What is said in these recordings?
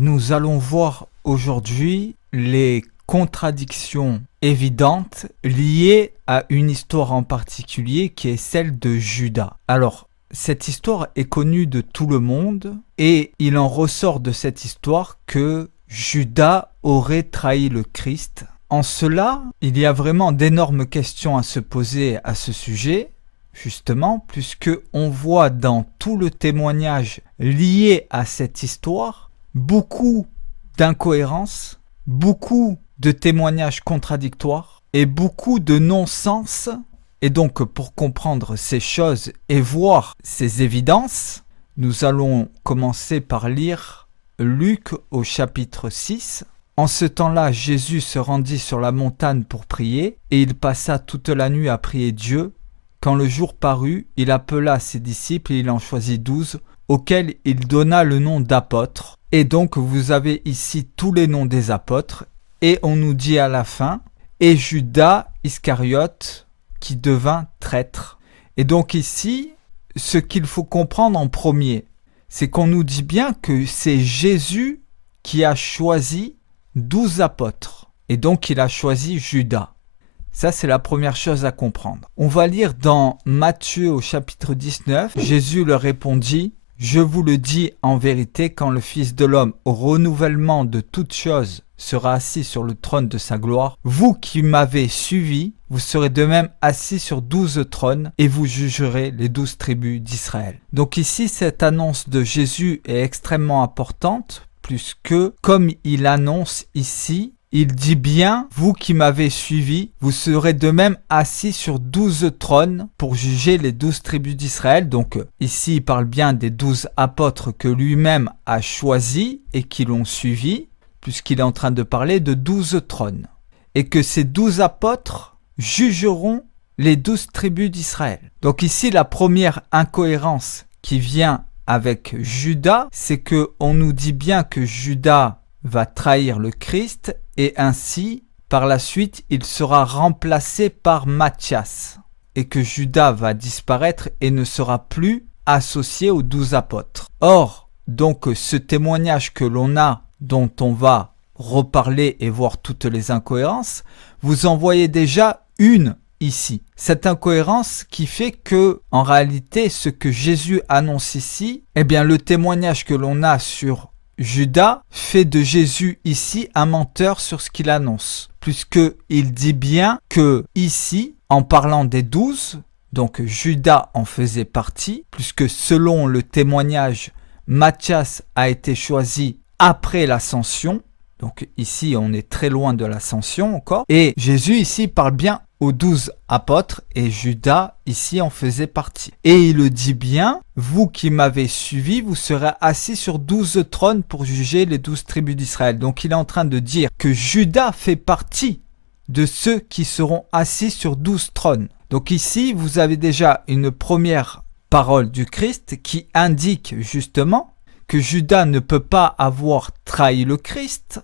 nous allons voir aujourd'hui les contradictions évidentes liées à une histoire en particulier qui est celle de Judas. Alors, cette histoire est connue de tout le monde et il en ressort de cette histoire que Judas aurait trahi le Christ. En cela, il y a vraiment d'énormes questions à se poser à ce sujet, justement, puisque on voit dans tout le témoignage lié à cette histoire beaucoup d'incohérences, beaucoup de témoignages contradictoires et beaucoup de non-sens. Et donc, pour comprendre ces choses et voir ces évidences, nous allons commencer par lire Luc au chapitre 6. En ce temps-là, Jésus se rendit sur la montagne pour prier, et il passa toute la nuit à prier Dieu. Quand le jour parut, il appela ses disciples et il en choisit 12, auxquels il donna le nom d'apôtres. Et donc, vous avez ici tous les noms des apôtres, et on nous dit à la fin, et Judas Iscariote, qui devint traître. Et donc ici, ce qu'il faut comprendre en premier, c'est qu'on nous dit bien que c'est Jésus qui a choisi 12 apôtres. Et donc il a choisi Judas. Ça, c'est la première chose à comprendre. On va lire dans Matthieu au chapitre 19. Jésus leur répondit, « Je vous le dis en vérité, quand le Fils de l'homme, au renouvellement de toutes choses, sera assis sur le trône de sa gloire, vous qui m'avez suivi, vous serez de même assis sur 12 trônes et vous jugerez les 12 tribus d'Israël. » Donc ici, cette annonce de Jésus est extrêmement importante, puisque, comme il annonce ici, il dit bien, vous qui m'avez suivi, vous serez de même assis sur 12 trônes pour juger les 12 tribus d'Israël. Donc ici, il parle bien des 12 apôtres que lui-même a choisis et qui l'ont suivi, puisqu'il est en train de parler de 12 trônes. Et que ces 12 apôtres jugeront les 12 tribus d'Israël. Donc ici, la première incohérence qui vient avec Judas, c'est que on nous dit bien que Judas va trahir le Christ et ainsi, par la suite, il sera remplacé par Matthias et que Judas va disparaître et ne sera plus associé aux 12 apôtres. Or, donc, ce témoignage que l'on a, dont on va reparler et voir toutes les incohérences, vous en voyez déjà une ici. Cette incohérence qui fait que, en réalité, ce que Jésus annonce ici, eh bien, le témoignage que l'on a sur Judas fait de Jésus ici un menteur sur ce qu'il annonce, puisqu'il dit bien que ici, en parlant des 12, donc Judas en faisait partie, puisque selon le témoignage, Matthias a été choisi après l'ascension, donc ici on est très loin de l'ascension encore, et Jésus ici parle bien aux 12 apôtres et Judas ici en faisait partie. Et il le dit bien, vous qui m'avez suivi, vous serez assis sur 12 trônes pour juger les 12 tribus d'Israël. Donc il est en train de dire que Judas fait partie de ceux qui seront assis sur 12 trônes. Donc ici, vous avez déjà une première parole du Christ qui indique justement que Judas ne peut pas avoir trahi le Christ,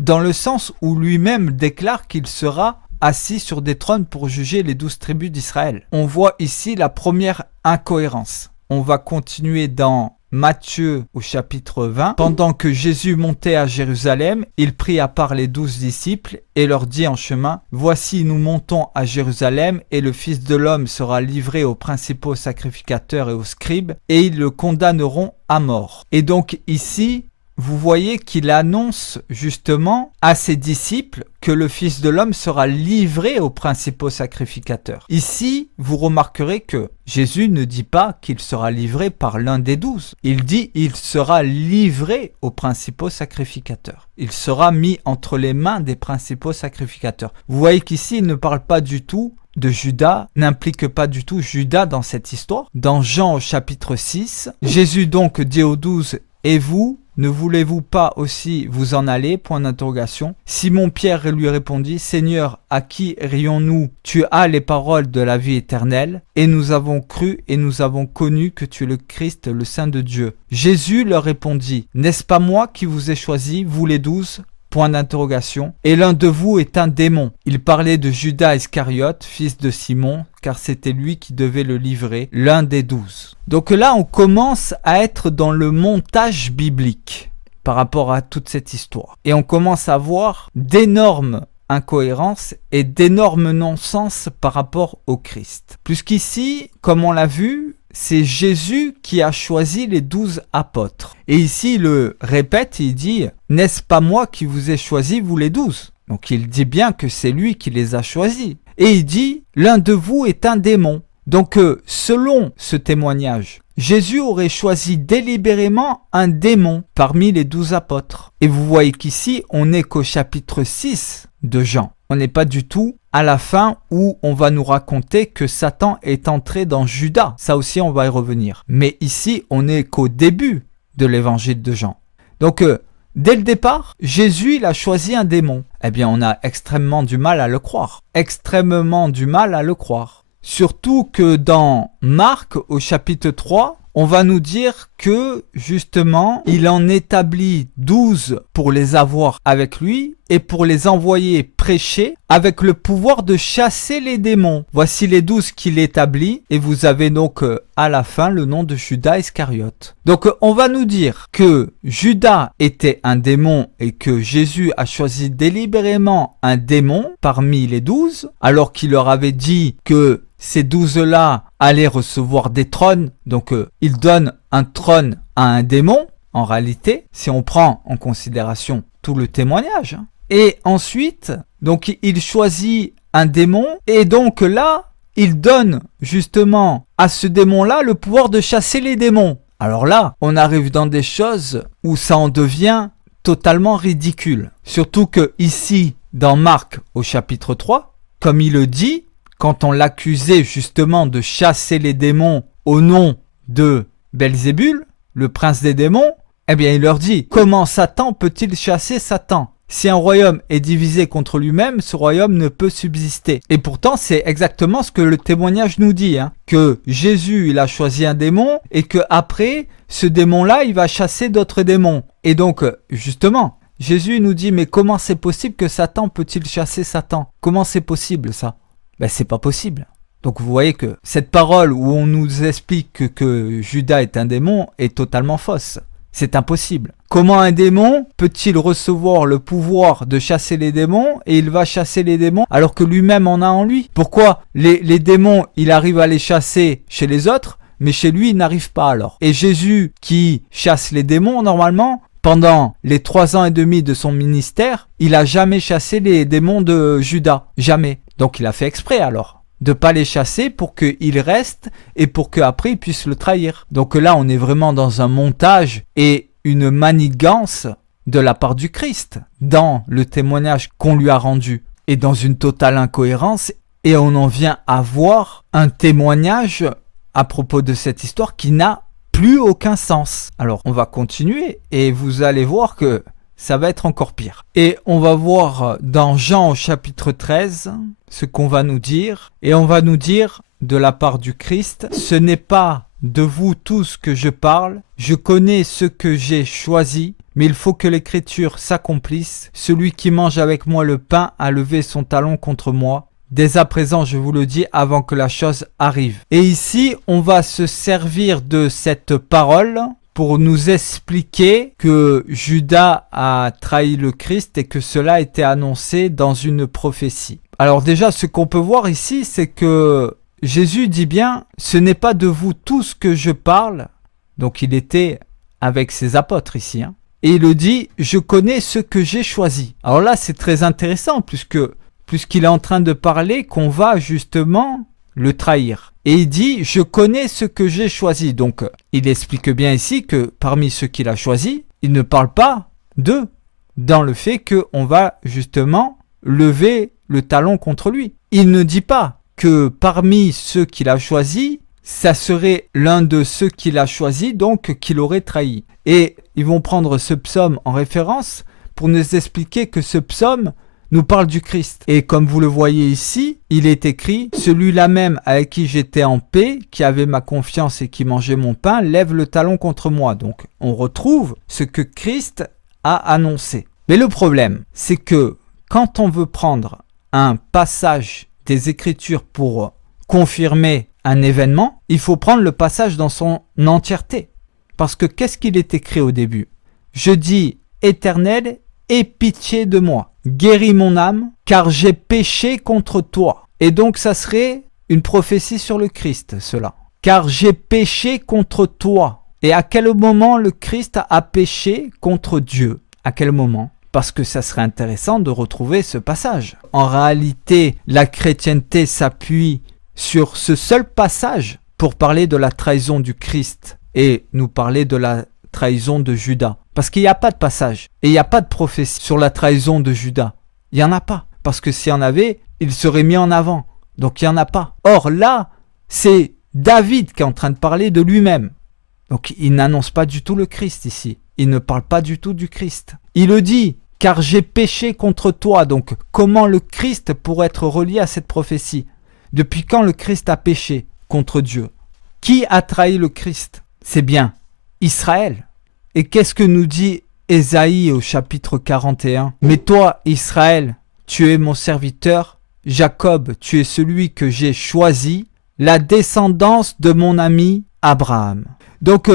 dans le sens où lui-même déclare qu'il sera assis sur des trônes pour juger les 12 tribus d'Israël. On voit ici la première incohérence. On va continuer dans Matthieu au chapitre 20. Pendant que Jésus montait à Jérusalem, il prit à part les 12 disciples et leur dit en chemin, « Voici, nous montons à Jérusalem et le Fils de l'homme sera livré aux principaux sacrificateurs et aux scribes et ils le condamneront à mort. » Et donc ici, vous voyez qu'il annonce justement à ses disciples que le Fils de l'homme sera livré aux principaux sacrificateurs. Ici, vous remarquerez que Jésus ne dit pas qu'il sera livré par l'un des 12. Il dit il sera livré aux principaux sacrificateurs. Il sera mis entre les mains des principaux sacrificateurs. Vous voyez qu'ici, il ne parle pas du tout de Judas, n'implique pas du tout Judas dans cette histoire. Dans Jean au chapitre 6, Jésus donc dit aux 12 « Et vous, ne voulez-vous pas aussi vous en aller ?» Point d'interrogation. Simon-Pierre lui répondit, « Seigneur, à qui irions-nous? Tu as les paroles de la vie éternelle, et nous avons cru et nous avons connu que tu es le Christ, le Saint de Dieu. » Jésus leur répondit, « N'est-ce pas moi qui vous ai choisi, vous les 12 ? Point d'interrogation. Et l'un de vous est un démon. Il parlait de Judas Iscariote, fils de Simon, car c'était lui qui devait le livrer, l'un des 12. Donc là, on commence à être dans le montage biblique, par rapport à toute cette histoire. Et on commence à voir d'énormes incohérences et d'énormes non-sens par rapport au Christ. Puisqu'ici, comme on l'a vu, c'est Jésus qui a choisi les 12 apôtres. Et ici, il le répète, il dit « N'est-ce pas moi qui vous ai choisi, vous les 12 ?» Donc il dit bien que c'est lui qui les a choisis. Et il dit « L'un de vous est un démon ». Donc selon ce témoignage, Jésus aurait choisi délibérément un démon parmi les 12 apôtres. Et vous voyez qu'ici, on n'est qu'au chapitre 6 de Jean. On n'est pas du tout à la fin où on va nous raconter que Satan est entré dans Judas. Ça aussi, on va y revenir. Mais ici, on n'est qu'au début de l'évangile de Jean. Donc, dès le départ, Jésus, il a choisi un démon. Eh bien, on a extrêmement du mal à le croire. Extrêmement du mal à le croire. Surtout que dans Marc, au chapitre 3, on va nous dire que, justement, il en établit 12 pour les avoir avec lui et pour les envoyer prêcher avec le pouvoir de chasser les démons. Voici les 12 qu'il établit et vous avez donc à la fin le nom de Judas Iscariote. Donc on va nous dire que Judas était un démon et que Jésus a choisi délibérément un démon parmi les 12 alors qu'il leur avait dit que ces 12-là allaient recevoir des trônes. Donc il donne un trône à un démon, en réalité, si on prend en considération tout le témoignage. Et ensuite, donc il choisit un démon et donc là, il donne justement à ce démon-là le pouvoir de chasser les démons. Alors là, on arrive dans des choses où ça en devient totalement ridicule. Surtout que ici, dans Marc au chapitre 3, comme il le dit, quand on l'accusait justement de chasser les démons au nom de Belzébul, le prince des démons, eh bien il leur dit « Comment Satan peut-il chasser Satan ? Si un royaume est divisé contre lui-même, ce royaume ne peut subsister. » Et pourtant, c'est exactement ce que le témoignage nous dit, que Jésus, il a choisi un démon et que après, ce démon-là, il va chasser d'autres démons. Et donc, justement, Jésus nous dit « Mais comment c'est possible que Satan peut-il chasser Satan ? Comment c'est possible ça ?» Ben, c'est pas possible. Donc vous voyez que cette parole où on nous explique que Judas est un démon est totalement fausse. C'est impossible. Comment un démon peut-il recevoir le pouvoir de chasser les démons et il va chasser les démons alors que lui-même en a en lui? Pourquoi les démons, il arrive à les chasser chez les autres, mais chez lui, il n'arrive pas alors? Et Jésus qui chasse les démons, normalement, pendant les 3 ans et demi de son ministère, il n'a jamais chassé les démons de Judas. Jamais. Donc il a fait exprès alors de ne pas les chasser pour qu'ils restent et pour qu'après ils puissent le trahir. Donc là, on est vraiment dans un montage et une manigance de la part du Christ dans le témoignage qu'on lui a rendu et dans une totale incohérence. Et on en vient à voir un témoignage à propos de cette histoire qui n'a plus aucun sens. Alors, on va continuer et vous allez voir que ça va être encore pire. Et on va voir dans Jean au chapitre 13 ce qu'on va nous dire. Et on va nous dire de la part du Christ, « Ce n'est pas de vous tous que je parle, je connais ce que j'ai choisi, mais il faut que l'écriture s'accomplisse. Celui qui mange avec moi le pain a levé son talon contre moi. Dès à présent, je vous le dis, avant que la chose arrive. » Et ici, on va se servir de cette parole pour nous expliquer que Judas a trahi le Christ et que cela a été annoncé dans une prophétie. Alors déjà, ce qu'on peut voir ici, c'est que Jésus dit bien « Ce n'est pas de vous tous que je parle ». Donc il était avec ses apôtres ici. Et il le dit « Je connais ce que j'ai choisi ». Alors là, c'est très intéressant puisqu'il est en train de parler qu'on va justement le trahir. Et il dit, je connais ce que j'ai choisi. Donc, il explique bien ici que parmi ceux qu'il a choisis, il ne parle pas d'eux, dans le fait qu'on va justement lever le talon contre lui. Il ne dit pas que parmi ceux qu'il a choisis, ça serait l'un de ceux qu'il a choisis, donc qu'il aurait trahi. Et ils vont prendre ce psaume en référence pour nous expliquer que ce psaume nous parle du Christ. Et comme vous le voyez ici, il est écrit « Celui-là même avec qui j'étais en paix, qui avait ma confiance et qui mangeait mon pain, lève le talon contre moi. » Donc, on retrouve ce que Christ a annoncé. Mais le problème, c'est que quand on veut prendre un passage des Écritures pour confirmer un événement, il faut prendre le passage dans son entièreté. Parce que qu'est-ce qu'il est écrit au début ? Je dis, Éternel, aie pitié de moi. Guéris mon âme, car j'ai péché contre toi. Et donc ça serait une prophétie sur le Christ, cela. Car j'ai péché contre toi. Et à quel moment le Christ a péché contre Dieu? À quel moment? Parce que ça serait intéressant de retrouver ce passage. En réalité, la chrétienté s'appuie sur ce seul passage pour parler de la trahison du Christ et nous parler de la trahison de Judas. Parce qu'il n'y a pas de passage et il n'y a pas de prophétie sur la trahison de Judas. Il n'y en a pas. Parce que s'il y en avait, il serait mis en avant. Donc il n'y en a pas. Or là, c'est David qui est en train de parler de lui-même. Donc il n'annonce pas du tout le Christ ici. Il ne parle pas du tout du Christ. Il le dit, car j'ai péché contre toi. Donc comment le Christ pourrait être relié à cette prophétie? Depuis quand le Christ a péché contre Dieu? Qui a trahi le Christ? C'est bien Israël. Et qu'est-ce que nous dit Ésaïe au chapitre 41? Mais toi, Israël, tu es mon serviteur. Jacob, tu es celui que j'ai choisi. La descendance de mon ami Abraham. Donc,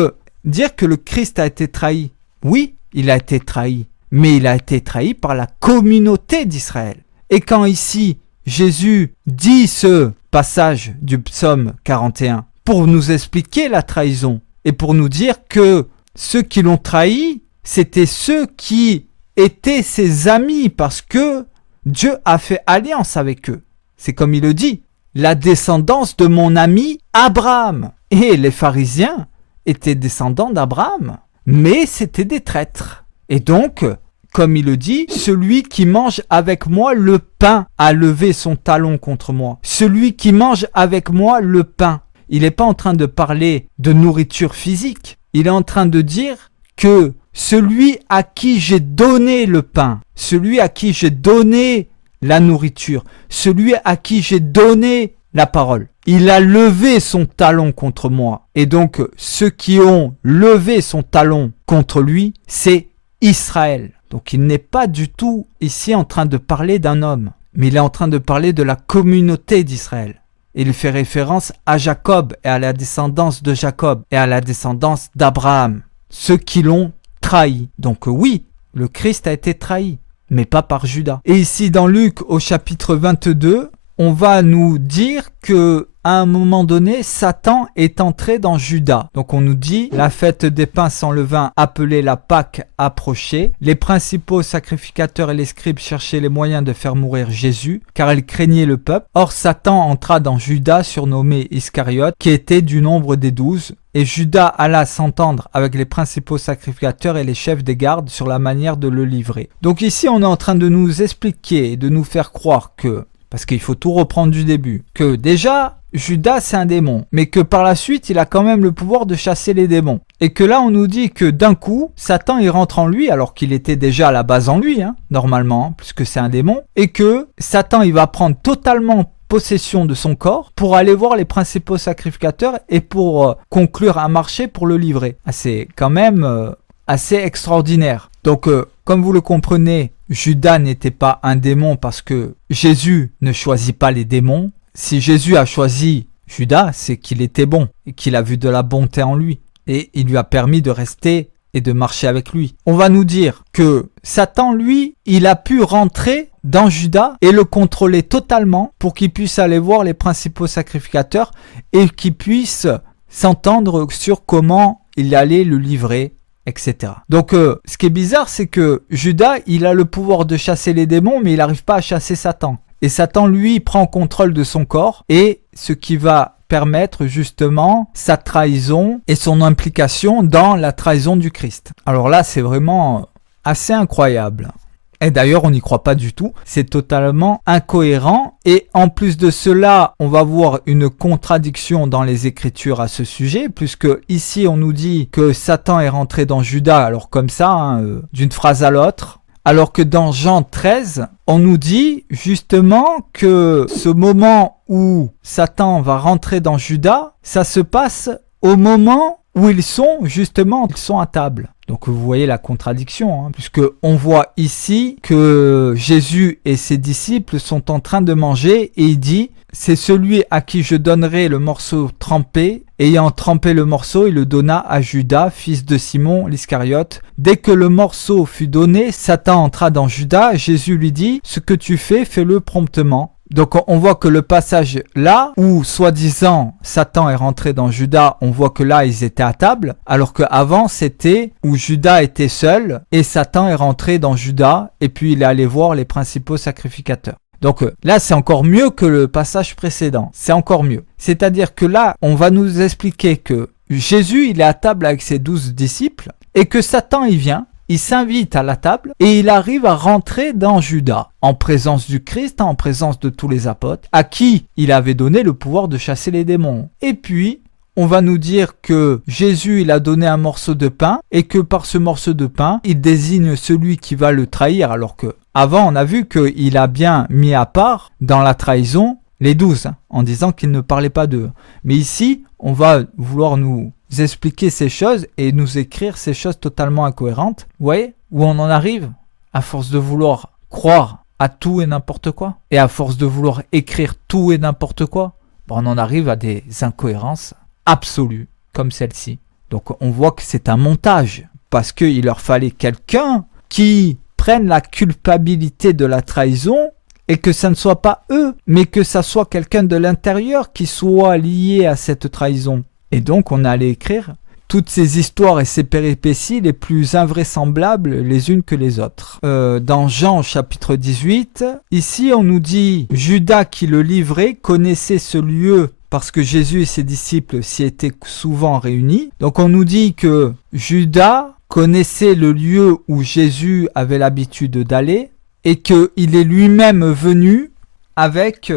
dire que le Christ a été trahi, oui, il a été trahi, mais il a été trahi par la communauté d'Israël. Et quand ici, Jésus dit ce passage du psaume 41 pour nous expliquer la trahison et pour nous dire que ceux qui l'ont trahi, c'était ceux qui étaient ses amis parce que Dieu a fait alliance avec eux. C'est comme il le dit, la descendance de mon ami Abraham. Et les pharisiens étaient descendants d'Abraham, mais c'étaient des traîtres. Et donc, comme il le dit, celui qui mange avec moi le pain a levé son talon contre moi. Celui qui mange avec moi le pain. Il n'est pas en train de parler de nourriture physique. Il est en train de dire que celui à qui j'ai donné le pain, celui à qui j'ai donné la nourriture, celui à qui j'ai donné la parole, il a levé son talon contre moi. Et donc, ceux qui ont levé son talon contre lui, c'est Israël. Donc, il n'est pas du tout ici en train de parler d'un homme, mais il est en train de parler de la communauté d'Israël. Il fait référence à Jacob et à la descendance de Jacob et à la descendance d'Abraham, ceux qui l'ont trahi. Donc oui, le Christ a été trahi, mais pas par Judas. Et ici dans Luc au chapitre 22, on va nous dire que à un moment donné, Satan est entré dans Judas. Donc on nous dit, la fête des pains sans levain appelée la Pâque approchait. Les principaux sacrificateurs et les scribes cherchaient les moyens de faire mourir Jésus, car ils craignaient le peuple. Or Satan entra dans Judas, surnommé Iscariote, qui était du nombre des 12. Et Judas alla s'entendre avec les principaux sacrificateurs et les chefs des gardes sur la manière de le livrer. Donc ici, on est en train de nous expliquer et de nous faire croire que, parce qu'il faut tout reprendre du début, que déjà, Judas c'est un démon, mais que par la suite, il a quand même le pouvoir de chasser les démons. Et que là, on nous dit que d'un coup, Satan, il rentre en lui, alors qu'il était déjà à la base en lui, normalement, puisque c'est un démon, et que Satan, il va prendre totalement possession de son corps pour aller voir les principaux sacrificateurs et pour conclure un marché pour le livrer. C'est quand même assez extraordinaire. Donc, comme vous le comprenez, Judas n'était pas un démon parce que Jésus ne choisit pas les démons. Si Jésus a choisi Judas, c'est qu'il était bon et qu'il a vu de la bonté en lui. Et il lui a permis de rester et de marcher avec lui. On va nous dire que Satan, lui, il a pu rentrer dans Judas et le contrôler totalement pour qu'il puisse aller voir les principaux sacrificateurs et qu'il puisse s'entendre sur comment il allait le livrer, etc. Donc, ce qui est bizarre, c'est que Judas, il a le pouvoir de chasser les démons, mais il n'arrive pas à chasser Satan. Et Satan, lui, prend contrôle de son corps et ce qui va permettre justement sa trahison et son implication dans la trahison du Christ. Alors là, c'est vraiment assez incroyable. Et d'ailleurs, on n'y croit pas du tout. C'est totalement incohérent. Et en plus de cela, on va voir une contradiction dans les Écritures à ce sujet, puisque ici, on nous dit que Satan est rentré dans Judas, alors comme ça, d'une phrase à l'autre. Alors que dans Jean 13, on nous dit justement que ce moment où Satan va rentrer dans Judas, ça se passe au moment où ils sont à table. Donc vous voyez la contradiction, puisque on voit ici que Jésus et ses disciples sont en train de manger et il dit « C'est celui à qui je donnerai le morceau trempé Ayant trempé le morceau, il le donna à Judas, fils de Simon l'Iscariote. Dès que le morceau fut donné, Satan entra dans Judas. Jésus lui dit, « Ce que tu fais, fais-le promptement. » Donc on voit que le passage là, où soi-disant Satan est rentré dans Judas, on voit que là ils étaient à table, alors qu'avant c'était où Judas était seul et Satan est rentré dans Judas et puis il est allé voir les principaux sacrificateurs. Donc là c'est encore mieux que le passage précédent, c'est encore mieux. C'est-à-dire que là on va nous expliquer que Jésus il est à table avec ses 12 disciples et que Satan il vient. Il s'invite à la table et il arrive à rentrer dans Judas, en présence du Christ, en présence de tous les apôtres, à qui il avait donné le pouvoir de chasser les démons. Et puis, on va nous dire que Jésus, il a donné un morceau de pain et que par ce morceau de pain, il désigne celui qui va le trahir, alors que avant, on a vu qu'il a bien mis à part dans la trahison les 12, en disant qu'il ne parlait pas d'eux. Mais ici, on va vouloir nous expliquer ces choses et nous écrire ces choses totalement incohérentes. Vous voyez où on en arrive à force de vouloir croire à tout et n'importe quoi et à force de vouloir écrire tout et n'importe quoi, on en arrive à des incohérences absolues comme celle-ci. Donc on voit que c'est un montage parce qu'il leur fallait quelqu'un qui prenne la culpabilité de la trahison et que ça ne soit pas eux, mais que ça soit quelqu'un de l'intérieur qui soit lié à cette trahison. Et donc, on allait écrire toutes ces histoires et ces péripéties les plus invraisemblables les unes que les autres. Dans Jean chapitre 18, ici on nous dit « Judas qui le livrait connaissait ce lieu parce que Jésus et ses disciples s'y étaient souvent réunis. » Donc on nous dit que Judas connaissait le lieu où Jésus avait l'habitude d'aller et qu'il est lui-même venu avec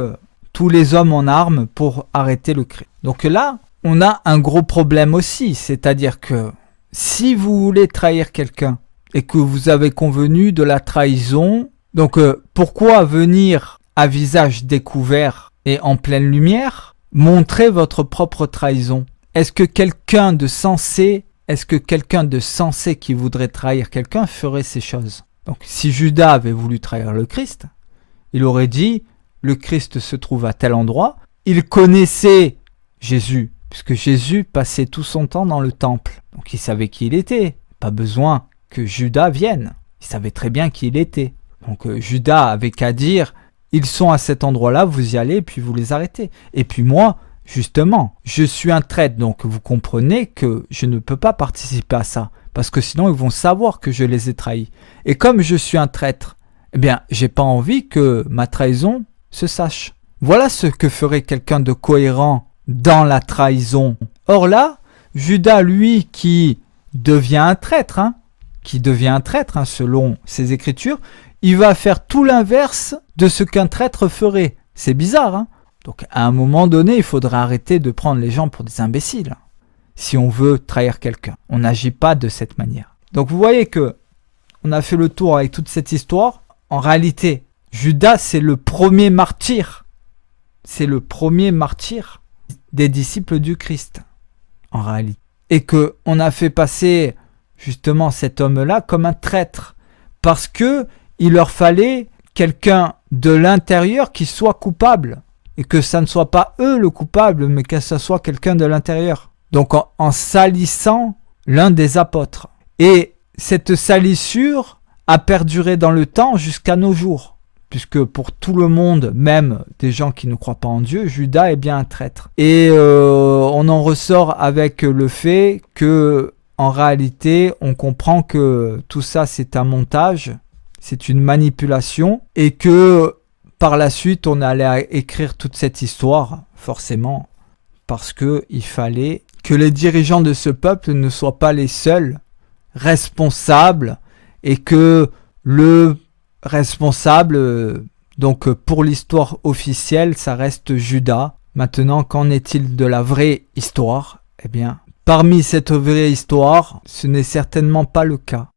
tous les hommes en armes pour arrêter le Christ. Donc là, on a un gros problème aussi, c'est-à-dire que si vous voulez trahir quelqu'un et que vous avez convenu de la trahison, donc pourquoi venir à visage découvert et en pleine lumière montrer votre propre trahison? Est-ce que quelqu'un de sensé qui voudrait trahir quelqu'un ferait ces choses? Donc si Judas avait voulu trahir le Christ, il aurait dit le Christ se trouve à tel endroit, il connaissait Jésus, puisque Jésus passait tout son temps dans le temple. Donc il savait qui il était. Pas besoin que Judas vienne. Il savait très bien qui il était. Donc Judas avait qu'à dire, ils sont à cet endroit-là, vous y allez, et puis vous les arrêtez. Et puis moi, justement, je suis un traître. Donc vous comprenez que je ne peux pas participer à ça. Parce que sinon, ils vont savoir que je les ai trahis. Et comme je suis un traître, eh bien, j'ai pas envie que ma trahison se sache. Voilà ce que ferait quelqu'un de cohérent dans la trahison. Or là, Judas, lui, qui devient un traître, selon ses écritures, il va faire tout l'inverse de ce qu'un traître ferait. C'est bizarre, Donc à un moment donné, il faudra arrêter de prendre les gens pour des imbéciles. Si on veut trahir quelqu'un, on n'agit pas de cette manière. Donc vous voyez que on a fait le tour avec toute cette histoire. En réalité, Judas, c'est le premier martyr. C'est le premier martyr des disciples du Christ, en réalité. Et qu'on a fait passer justement cet homme-là comme un traître. Parce que il leur fallait quelqu'un de l'intérieur qui soit coupable. Et que ça ne soit pas eux le coupable, mais que ça soit quelqu'un de l'intérieur. Donc en salissant l'un des apôtres. Et cette salissure a perduré dans le temps jusqu'à nos jours. Puisque pour tout le monde, même des gens qui ne croient pas en Dieu, Judas est bien un traître. Et on en ressort avec le fait que, en réalité, on comprend que tout ça c'est un montage, c'est une manipulation, et que par la suite on allait écrire toute cette histoire, forcément, parce qu'il fallait que les dirigeants de ce peuple ne soient pas les seuls responsables et que le responsable, donc pour l'histoire officielle, ça reste Judas. Maintenant, qu'en est-il de la vraie histoire? Eh bien, parmi cette vraie histoire, ce n'est certainement pas le cas.